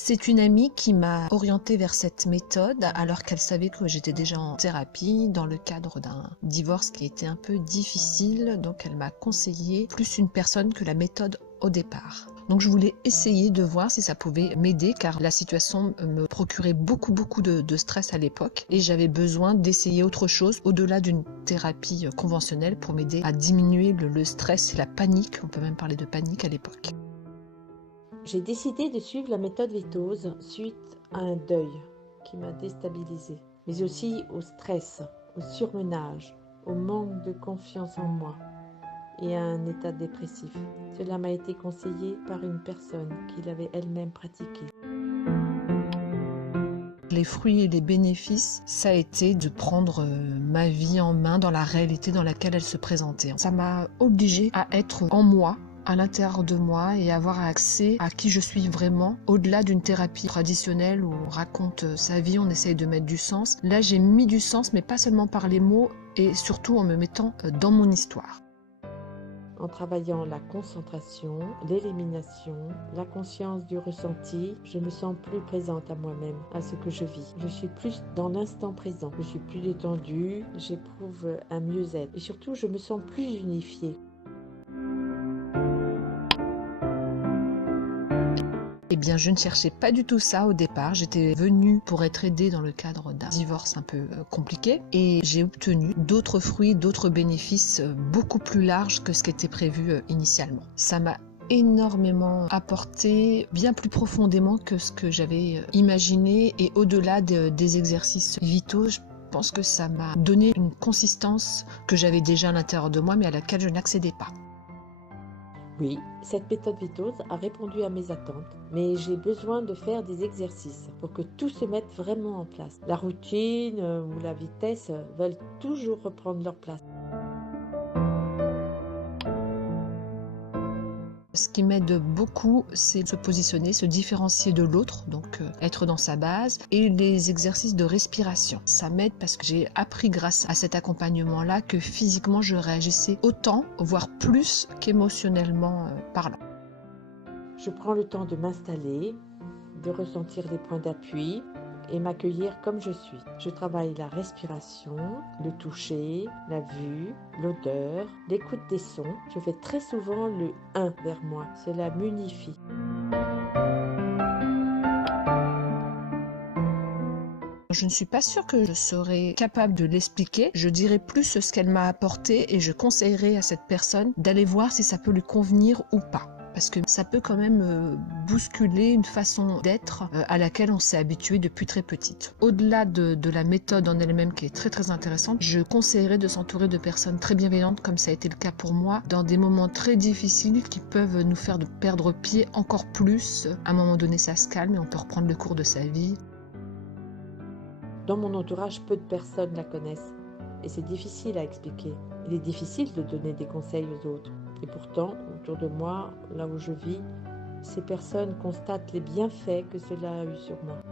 C'est une amie qui m'a orientée vers cette méthode alors qu'elle savait que j'étais déjà en thérapie dans le cadre d'un divorce qui était un peu difficile. Donc elle m'a conseillé plus une personne que la méthode au départ. Donc je voulais essayer de voir si ça pouvait m'aider car la situation me procurait beaucoup de stress à l'époque et j'avais besoin d'essayer autre chose au-delà d'une thérapie conventionnelle pour m'aider à diminuer le stress et la panique. On peut même parler de panique à l'époque. J'ai décidé de suivre la méthode Vitoz suite à un deuil qui m'a déstabilisée, mais aussi au stress, au surmenage, au manque de confiance en moi et à un état dépressif. Cela m'a été conseillé par une personne qui l'avait elle-même pratiqué. Les fruits et les bénéfices, ça a été de prendre ma vie en main dans la réalité dans laquelle elle se présentait. Ça m'a obligée à être en moi, à l'intérieur de moi et avoir accès à qui je suis vraiment, au-delà d'une thérapie traditionnelle où on raconte sa vie, on essaye de mettre du sens. Là, j'ai mis du sens, mais pas seulement par les mots et surtout en me mettant dans mon histoire. En travaillant la concentration, l'élimination, la conscience du ressenti, je me sens plus présente à moi-même, à ce que je vis. Je suis plus dans l'instant présent, je suis plus détendue, j'éprouve un mieux-être et surtout je me sens plus unifiée. Eh bien, je ne cherchais pas du tout ça au départ. J'étais venue pour être aidée dans le cadre d'un divorce un peu compliqué et j'ai obtenu d'autres fruits, d'autres bénéfices beaucoup plus larges que ce qui était prévu initialement. Ça m'a énormément apporté, bien plus profondément que ce que j'avais imaginé et au-delà des exercices vitaux. Je pense que ça m'a donné une consistance que j'avais déjà à l'intérieur de moi mais à laquelle je n'accédais pas. Oui, cette méthode Vitoz a répondu à mes attentes, mais j'ai besoin de faire des exercices pour que tout se mette vraiment en place. La routine ou la vitesse veulent toujours reprendre leur place. Ce qui m'aide beaucoup, c'est se positionner, se différencier de l'autre, donc être dans sa base, et les exercices de respiration. Ça m'aide parce que j'ai appris grâce à cet accompagnement-là que physiquement je réagissais autant, voire plus qu'émotionnellement parlant. Je prends le temps de m'installer, de ressentir les points d'appui et m'accueillir comme je suis. Je travaille la respiration, le toucher, la vue, l'odeur, l'écoute des sons. Je fais très souvent le 1 vers moi. Cela m'unifie. Je ne suis pas sûre que je serais capable de l'expliquer. Je dirais plus ce qu'elle m'a apporté et je conseillerais à cette personne d'aller voir si ça peut lui convenir ou pas. Parce que ça peut quand même bousculer une façon d'être à laquelle on s'est habitué depuis très petite. Au-delà de la méthode en elle-même qui est très intéressante, je conseillerais de s'entourer de personnes très bienveillantes comme ça a été le cas pour moi, dans des moments très difficiles qui peuvent nous faire perdre pied encore plus. À un moment donné, ça se calme et on peut reprendre le cours de sa vie. Dans mon entourage, peu de personnes la connaissent et c'est difficile à expliquer. Il est difficile de donner des conseils aux autres. Et pourtant, autour de moi, là où je vis, ces personnes constatent les bienfaits que cela a eu sur moi.